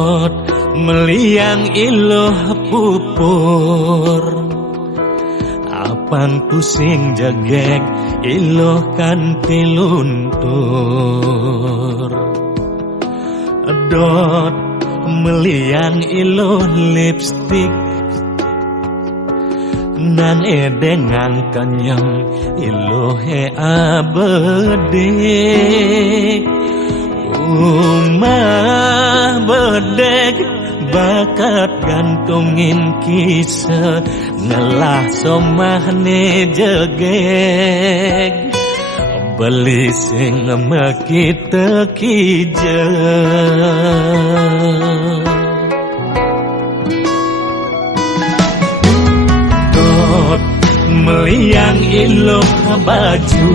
Dot meliang iloh pupur apang pusing jegek iloh kanthi luntur. Dot meliang iloh lipstick nan edengan kenyang ilohe abedek. Umah bedek bakat gantungin kisah ngelah somahne jegek beli sing makita kijeng. Dot meliang iloh baju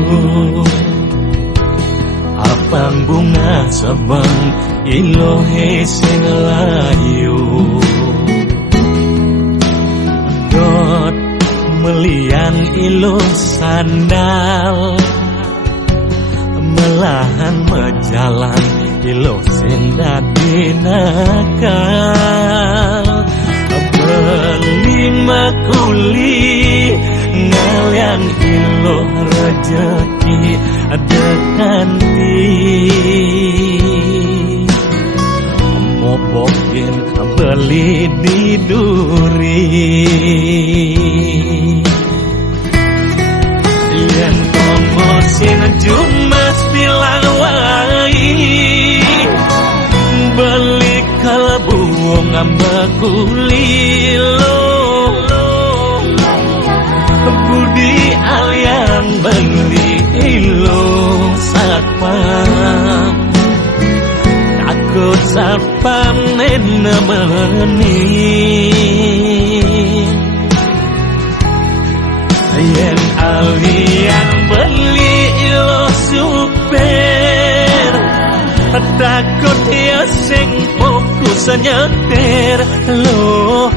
apang bunga sabang ilohe sing layu. Dot meliang iloh sandal melahan mejalan iloh sing dadi nakal. Beli makuli ngalian iloh rejeki ada kanti mobokin beli di duri. Yen komosin jumas bilang wai beli kalbuong ambakulilo budi alian beli ilo satpam takut satpam nemeni. Yen alian beli ilo super takut dia sing fokus nyetir loh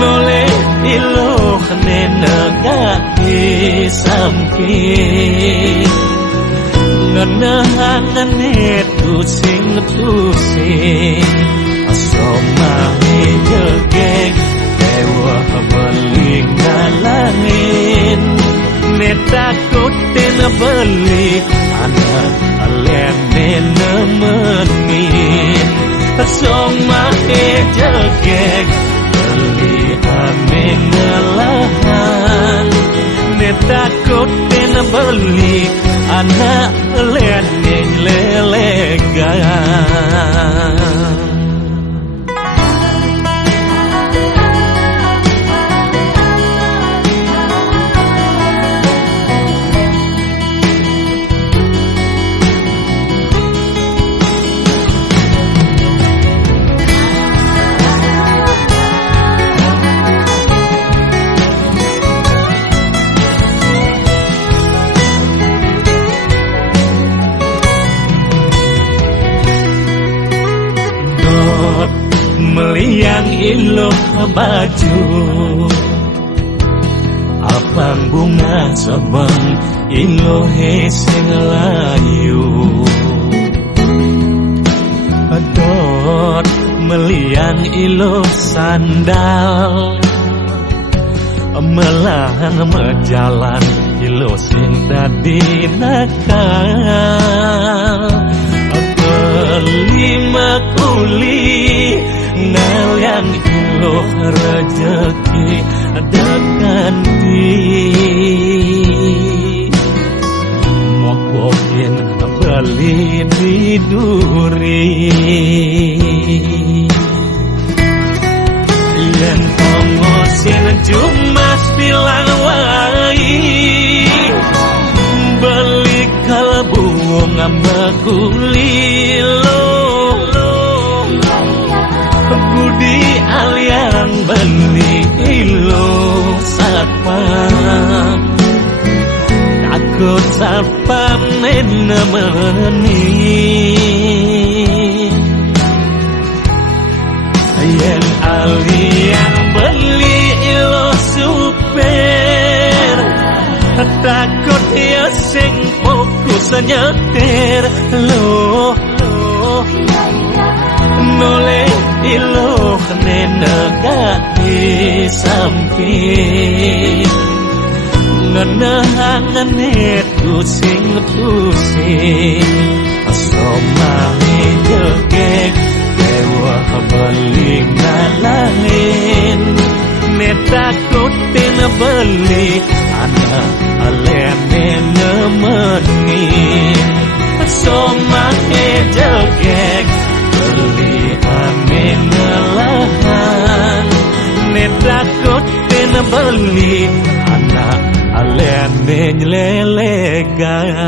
noleh iloh nenegak di samping ngenahanganet tusing-tusing asomahe jegek dewa beli ngalangin ne takutin beli anak alene nemenin asomahe jegek beli ame ngelahan ne takutin beli anak lene lelegan. Meliang iloh baju apang bunga sabang ilohe sing layu. Dot meliang iloh sandal melahan mejalan iloh sing dadi nakal. Beli makuli ngalian iloh rejeki ada ganti mokokin beli di duri. Yen komosin jumas bilang wai beli kalbuong ambakulilo budi alian beli ilo satpam takut satpam nemeni. Yen alian beli ilo super takut dia sing fokus nyetir loh ilo nenegak di samping ngenehangan itu sing pusing asomami jegek dewa beli ngalahin netakutin beli anak alene nemenin asomami jegek beli ane ngalahan netakutin beli anak alene nyelelegan.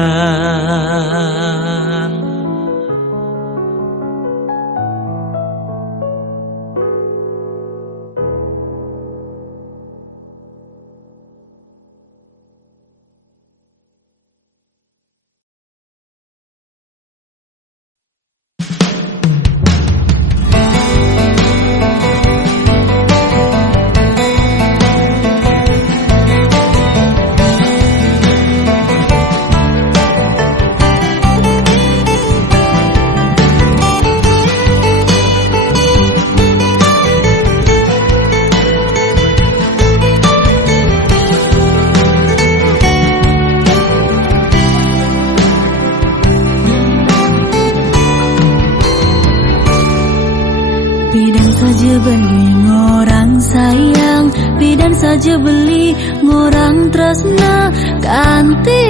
saja beli ngorang sayang, bidan saja beli ngorang tresna, kanti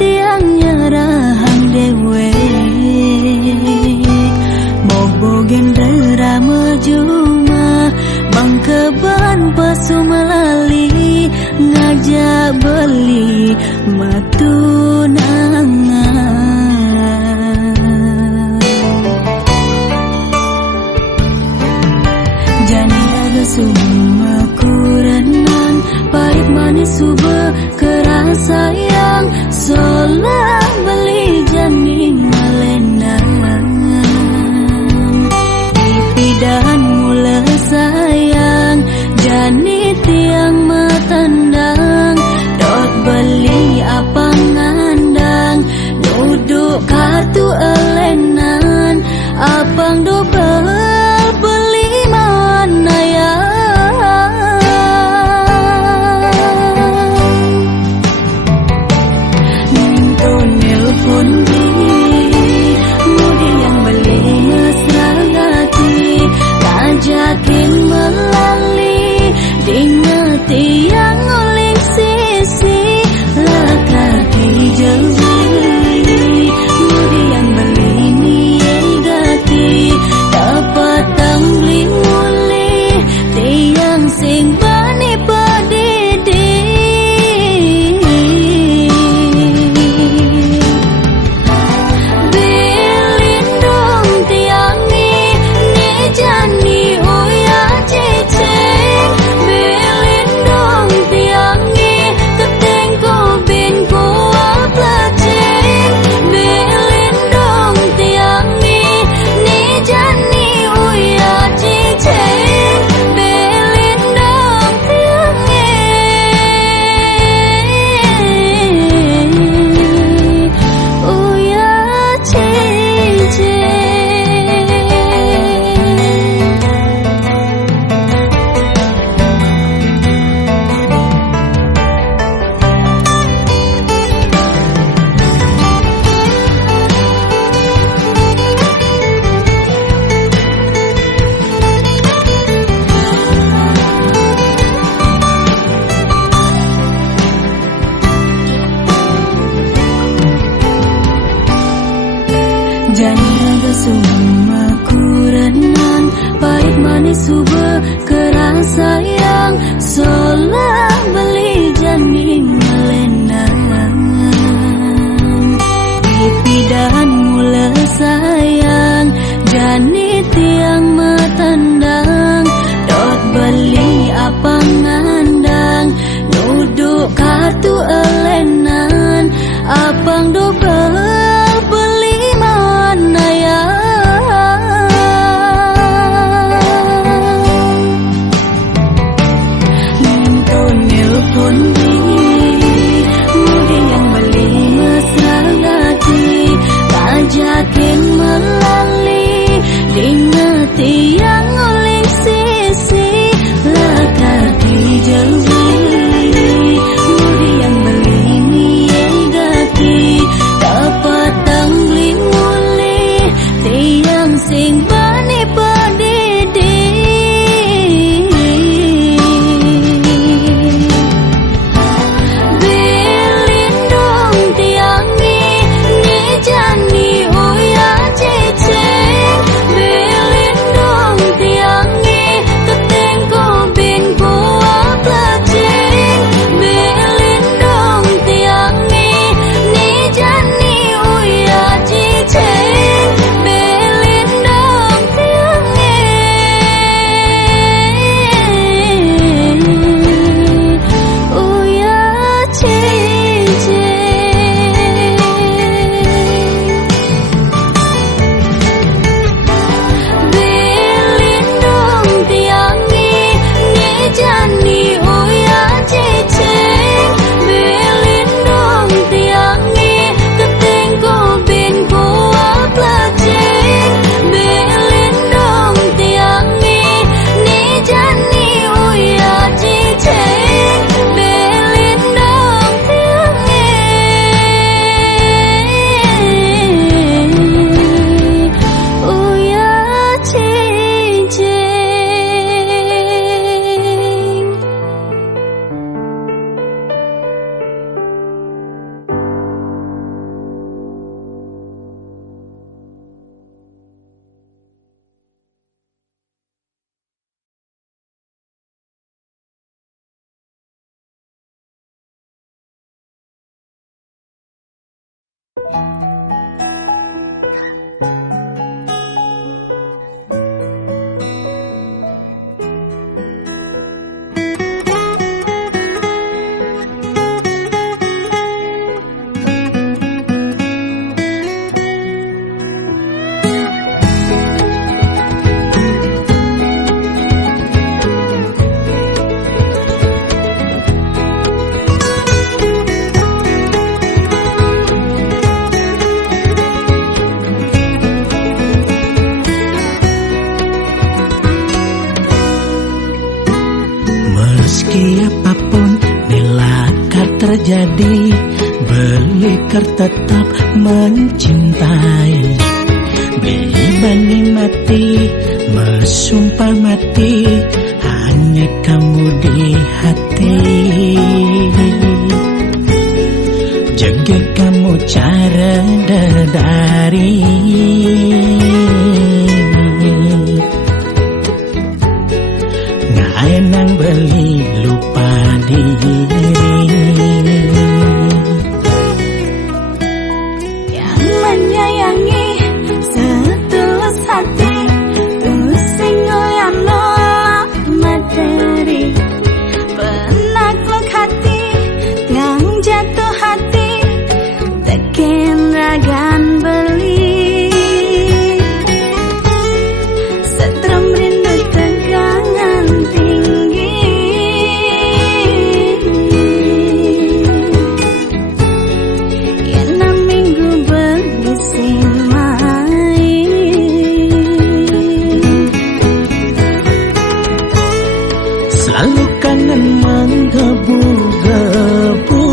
tiang nyerahang dewe. Mobogen dera mejuma, bangkeban pasu melali, ngajak beli matunangan. Semua kurenan pahit manis suba keras sayang, solah beli janing malenan. Ipidan mula sayang, jani tiang matandang, dot beli apa ngandang, duduk kartu elenan, apang dobel beli mana ya. Jakin melali dingati yang uling sisi lakati jauhi mudi yang beli niegati dapat beli muli tiang sing bani padidi bilindung tiang ni jani janiaga semua kurenan pahit manis suba keras sayang, solah beli janing malenan. Ipidan mula sayang, jani tiang matandang, dot beli apa ngandang, duduk kartu elenan, apang dobel jakin melali dingati yang Meski apapun nelaka terjadi, Belikar tetap mencintai. Berani mati, bersumpah mati, hanya kamu di hati. Jaga kamu cara dari, nang beli lupa diri. Yang menyayangi setulus hati, tulus yang nolak materi. Penakluk hati, yang jatuh hati, tekin ragan beli. Setrum rindu tegangan tinggi, yang minggu berisi main. Selalu kangen menggebu-gebu,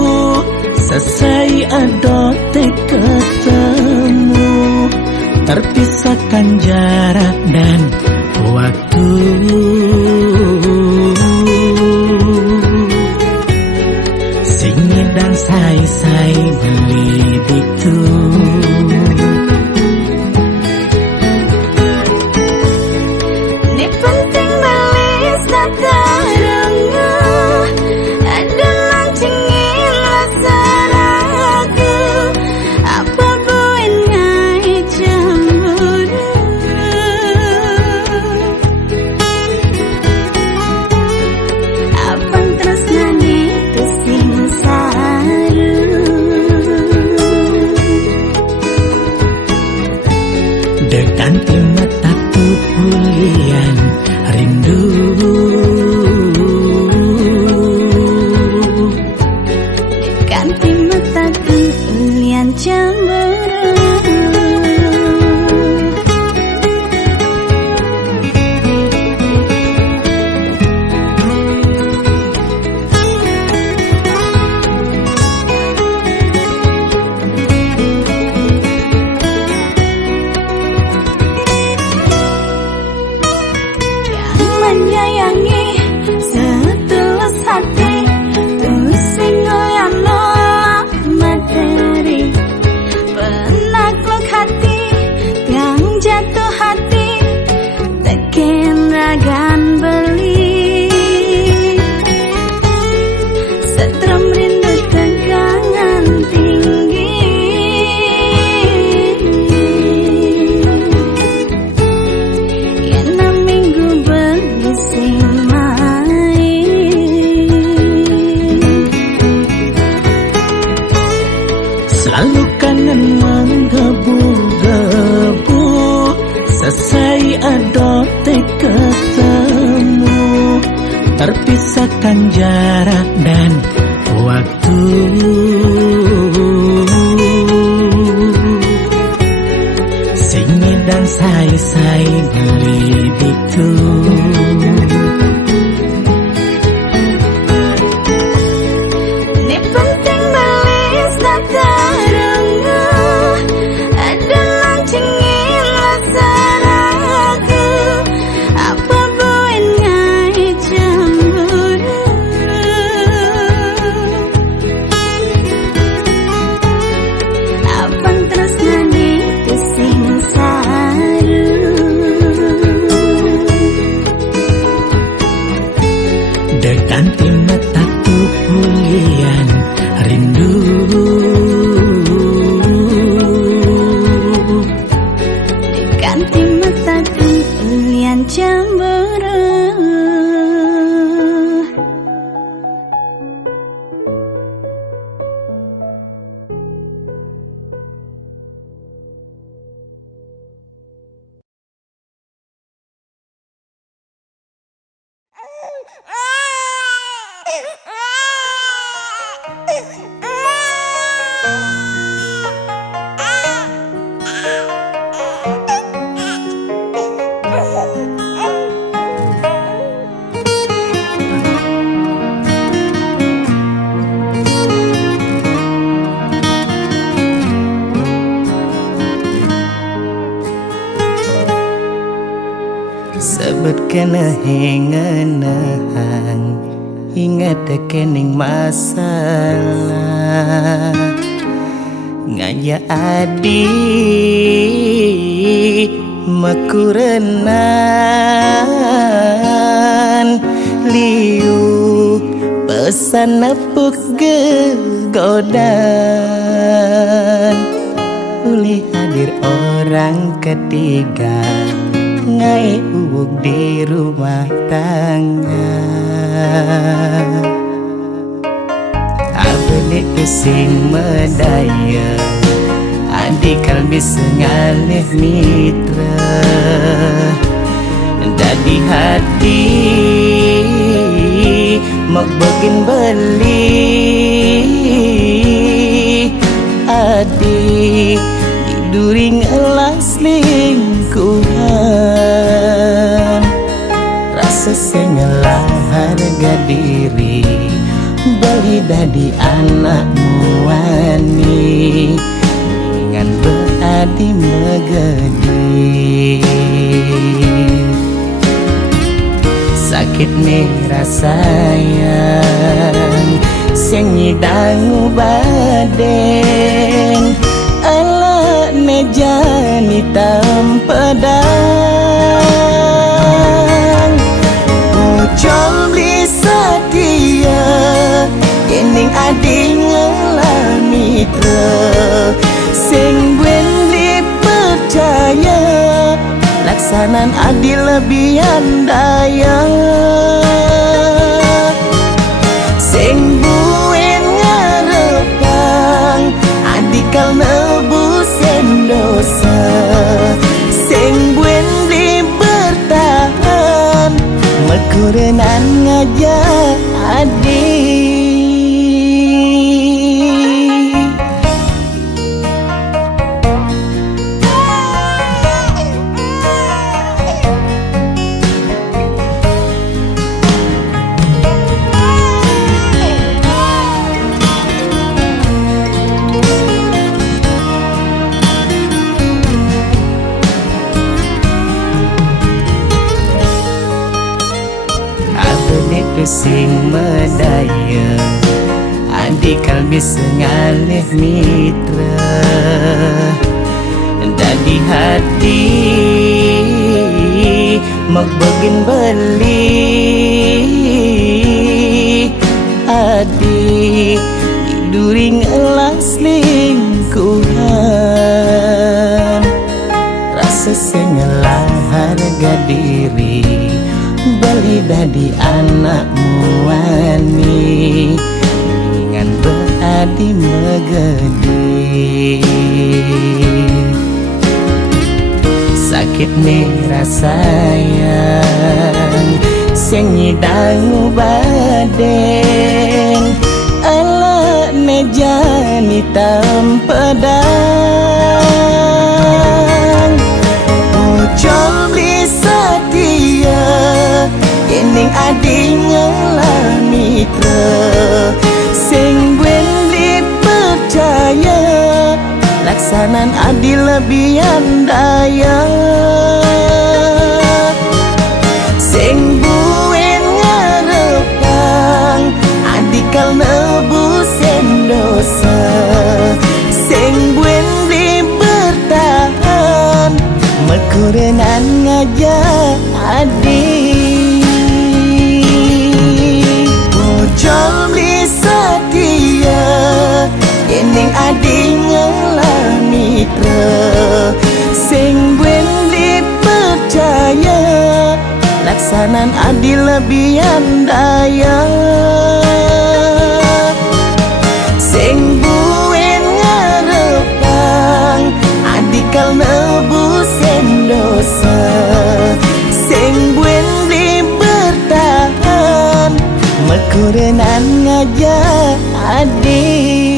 selesai adot ketemu, terpisahkan jarak dan waktu. Singi dan say beli itu. Ini penting belis tata rengu, ada mancingin rasa ragu. Apa buin ngai cemburu, abang terus nani tusing saru. Dekanti mataku pulian rindu, Ganti mataku lian cemburu. Yang menyayangi setulus hati, tulus yang nolak materi. Penakluk hati, yang jatuh hati, tekin ragan beli. Setrum rindu tegangan tinggi, yang minggu berisi main. selalu kangen menggebu-gebu, selesai adot ketemu, terpisahkan jarak dan waktu. Singi dan say beli itu. Ini penting belis tata rengu, ada mancingin rasa ragu. Apa buin ngai cemburu, abang terus nani tusing saru. cemburu. Sebut kena hengenang ingat kening masalah ngaya adi makurenan liu pesan nepuk gegodan uli hadir orang ketiga ngai uwuk di rumah tangga abeli sing medaya adik kalbi sengalih mitra dadi hati mak begin beli adik during elas lingkungan rasa sengalah harga diri beli dadi anakmu wani dengan beradi megedi sakit nih rasayang sing nyidangu baden mejani tampedang Ucol beli setia Kening adi ngelamitra Sing buen beli percaya Laksanan adi lebih andaya Sing buen ngarepang Adi kal nebusen dosa Sing buen beli bertahan Mekurenan ngajak adi sing medaya adik kalbi sengalih mitra dadi hati mak begin beli adik during elas lingkungan rasa sengalah harga diri beli dadi anakmu wani dengan beradi megedi sakit nih rasayang sing nyidangu baden ala mejani tampedang Ucol beli setia Kening adi ngelamitra Sing buen beli percaya Laksanan adi lebih andaya Sing buen ngarepang Adi kal nebusen dosa Sing buen beli bertahan Mekurenan ngajak adi Ucol beli setia Kening adi ngelamitra Sing buen beli percaya sanan adil lebihan daya sing buen ngarepang adikal nebusen dosa sing buen di bertahan mekurenan ngajak adik.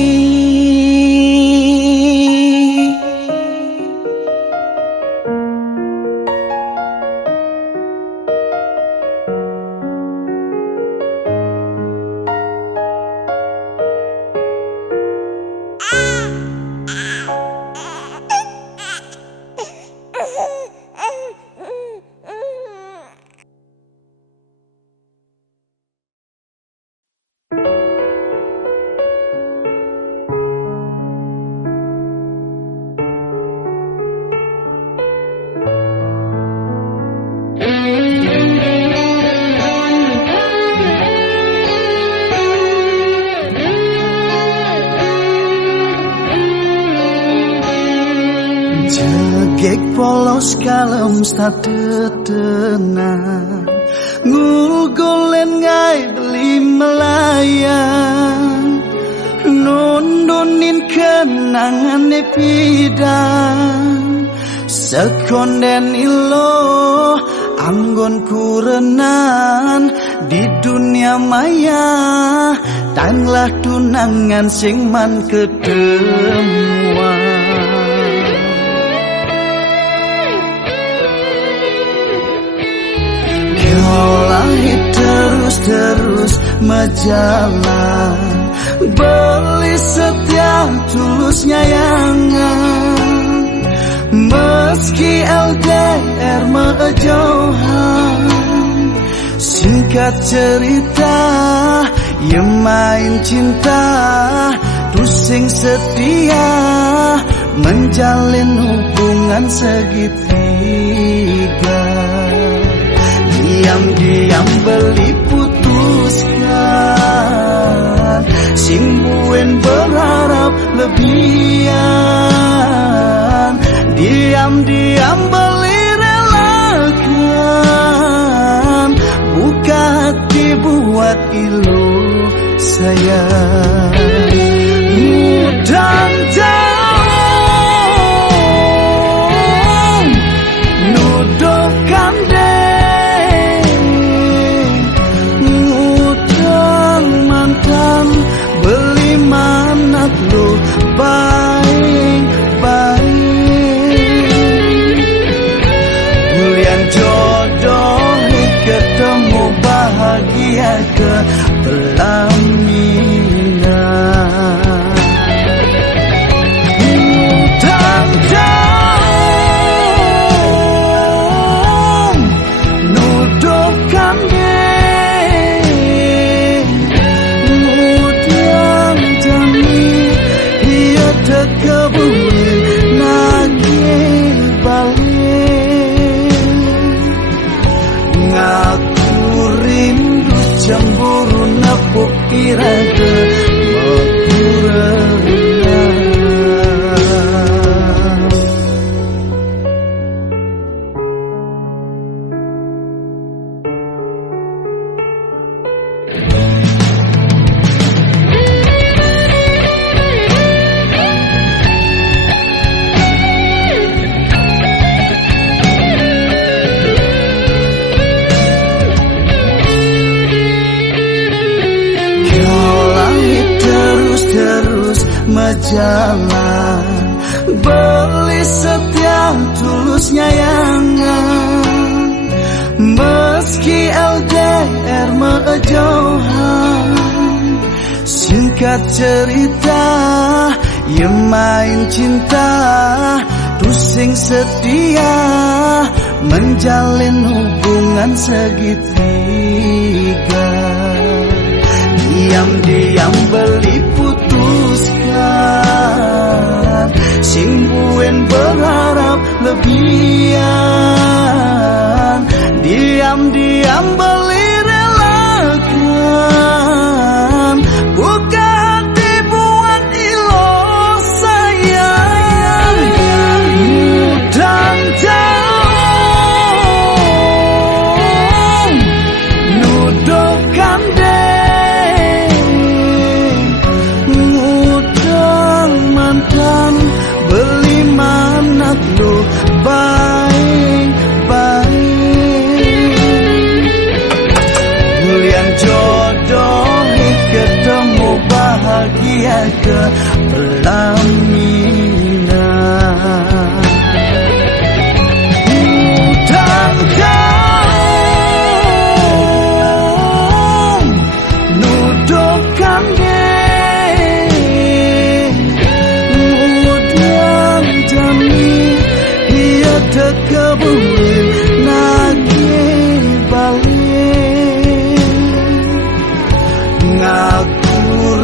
Jegek polos kalem statetenan ngugolen ngai beli melayan nondonin kenangan epidang sekonden ilo anggon kurenan di dunia maya tanglah tunangan sing man ketemuan. Langit terus menjalan beli setia tulus nyayangan meski LDR menjauhan singkat cerita ya main cinta tusing setia menjalin hubungan segitiga diam-diam beli putuskan sing buen berharap lebihan diam-diam beli relakan buka hati buat ilo sayang mudah jauh nuduhkan beli manat lo baik-baik bulian jodoh ketemu bahagia ke pelaminan dan jauh nuduhkan kebun nagih balik ngaku rindu cemburu nepuk irade jalan beli setia tulus nyayangan meski LDR menjauhan singkat cerita ya main cinta tusing setia menjalin hubungan segitiga diam-diam beli putuskan sing buen berharap lebihan diam-diam beli relakan buka hati buat ilo sayang dan jauh ke pelaminan. Dan kau nuduhkan mudah jami ia terkebun lagi balik. Ngaku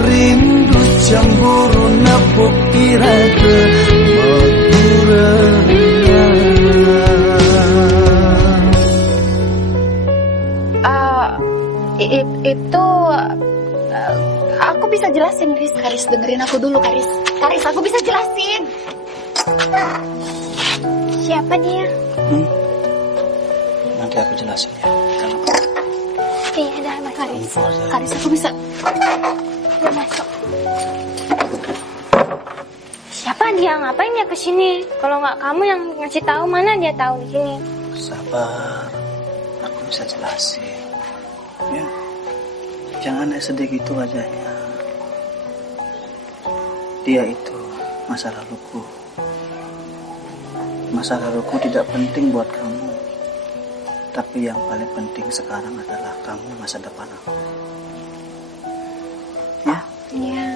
rindu cemburu nepuk kira ke Itu aku bisa jelasin, Karis. Karis, dengerin aku dulu, Karis. Karis, aku bisa jelasin. Siapa dia? Nanti aku jelasin ya. Iya, dah, Mas Karis. Karis, aku bisa. Udah masuk. Siapa dia? Ngapain dia kesini? Kalau nggak kamu yang ngasih tahu, mana dia tahu di sini? Sabar, aku bisa jelasin. Ya, jangan sedih gitu wajahnya. Dia itu masa laluku. Masa laluku tidak penting buat kamu, tapi yang paling penting sekarang adalah kamu masa depan aku. Ya? Iya.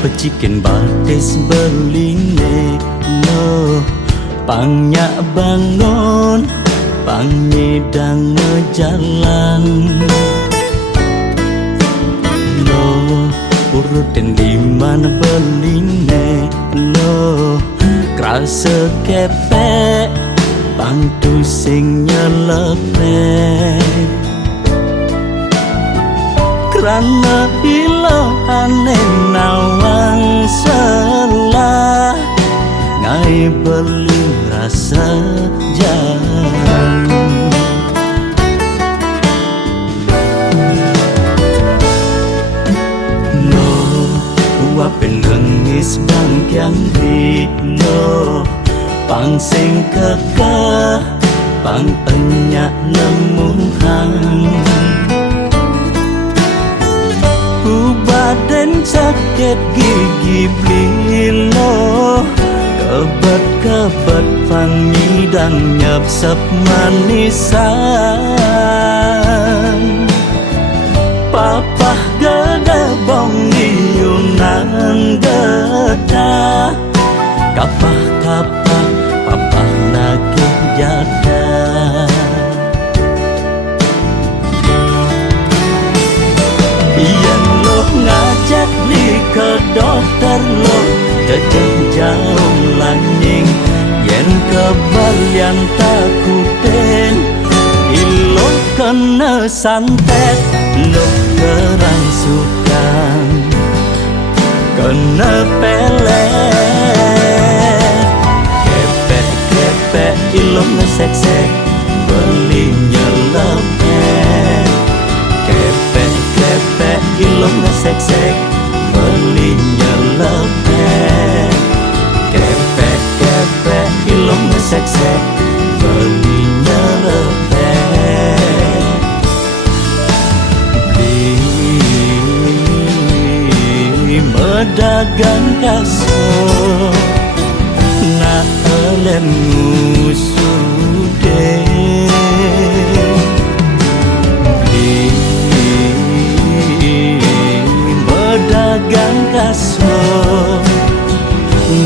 Pecikin batis beline no pangnya bangun pangidang ngejalan lo urutin di mana beline lo kerasa kepek bantu sing nyelepek karena ilahane nawang salah ngai beli rasa jalan lo wapin lengis bangkyang di lo pang sing kekeh pang penyak lemuhang badan sakit gigi blilo kebat-kebat fangi dan nyepsep manisan papa gada bongi yunan gada kapah-kapah papa lagi jadah ngajak li ke dokter lo jejak jauh lanying yen kebalian takutin ilo kena santet lo kerangsukan kena pelet kepek-kepek ilo ngesek-sek beli nyelepek kepek-kepek ilong ngesek-sek beli nyelepek kepek-kepek ilong ngesek-sek beli nyelepek di medagang kasur na elen ngusude dagang kasur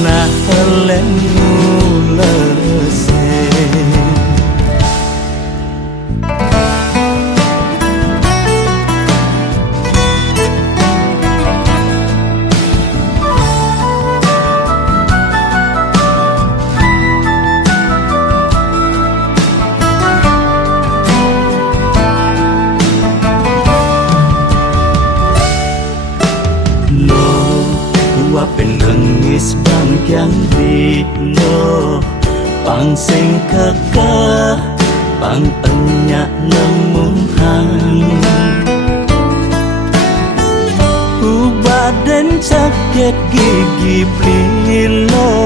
nah elen ngulesen sing kekeh pang enyak nemuhan badan sakit gigi plilo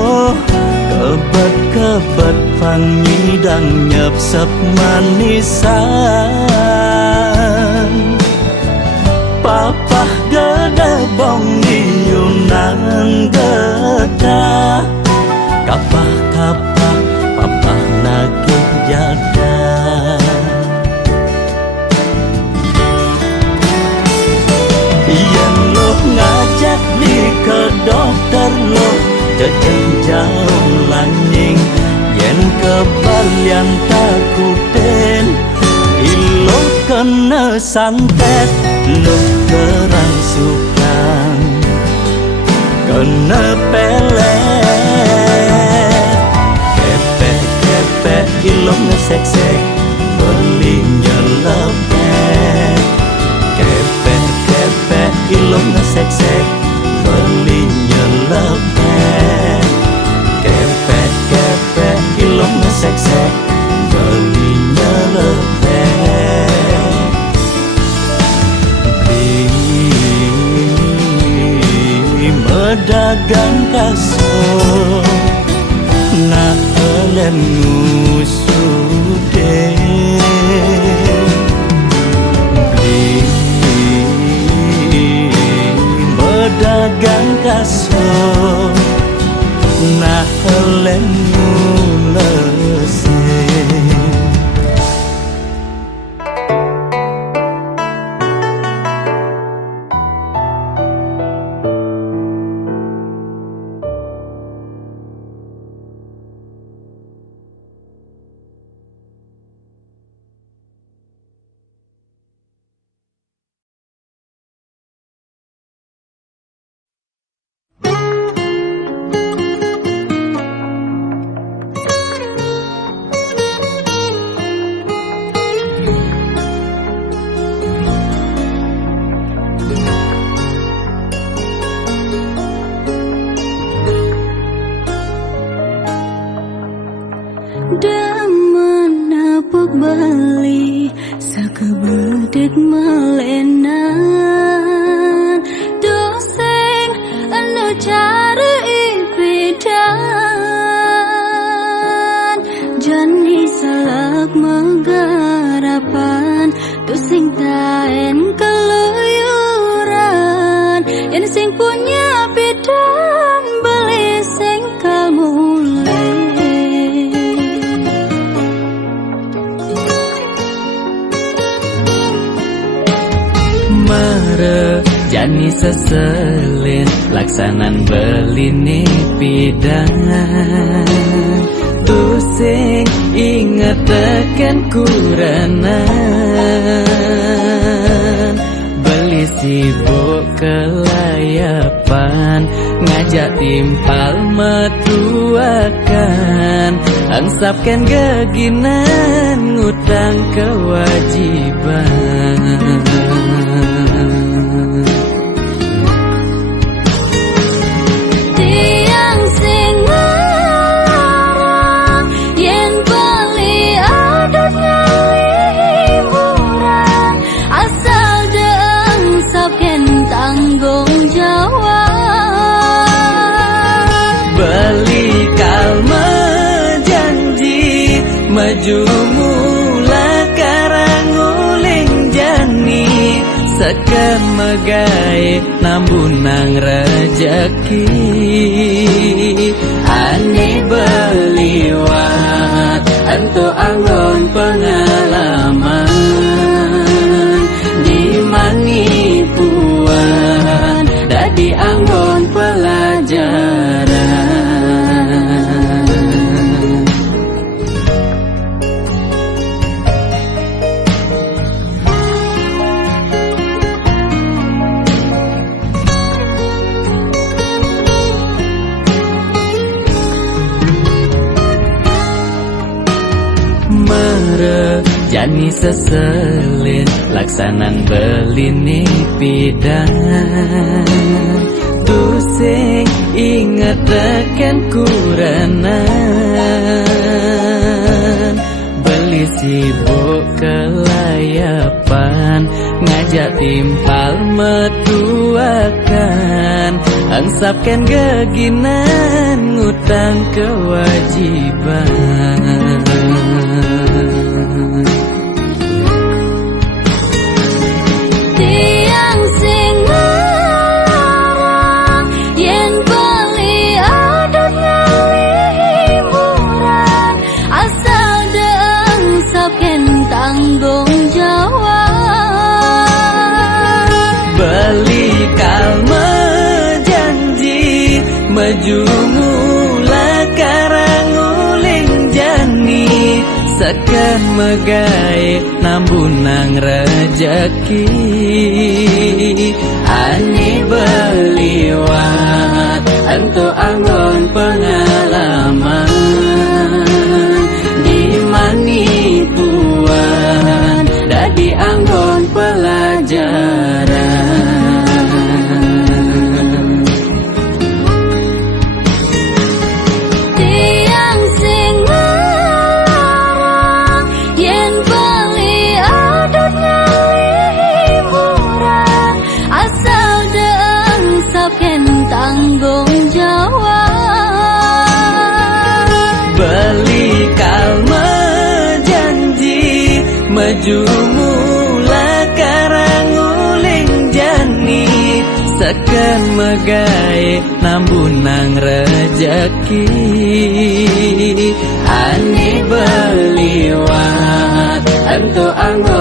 kebat-kebat pang nyidang nyepsep manisan papah gede bong diunang geda kapah-kapah papah nagih jadah ngajak li ke dokter lo jajang jauh lanying yen kebalian takuten ilo kena santet lo kerangsukan kena pelet kepek-kepek ilo ngesek-sek beli nyelepet kepek-kepek ilo ngesek-sek beli nyelepet kepek-kepek ilo ngesek-sek beli nyelepet beli medagang kaso na elem ngusude dagang kaso nah lemu lesih bali sakebedet melenan doseng anu cara ipidan jani salak menggarapan doseng taen keluyuran yang sing punya bidang beli sing kalmule jani seselin laksanan belini pidangan tusing inget tekan kuranan beli sibuk kelayapan ngajak timpal metuakan angsapkan geginan ngutang kewajiban maju mula karanguling jani sekan megai nambunang rejeki ani beliwat ento anggon pengalaman di manipuan dadi anggon pelajaran jani seselin laksanan belini pidangan tusing inget tekan kuranan cibuk kelayapan, ngajak timpal metuakan, angsapkan geginan ngutang kewajiban. Tiang sing ngarang yen beli adat ngalih hiburan, asal dengsapken tanggung jawab. Beli kalma janji maju mula karang uling jani, sekan megai nambunang rejeki. Ani beliwat untuk anggon pengalaman, di mani tuan dadi anggon pelajaran. Tiang sing ngarang yen beli adat ngalih hiburan, asal dengsapken tanggung jawab. Beli kalma janji maju mula karang uling jani, sekan megai nambunang rejeki. Ani beliwat untuk anggo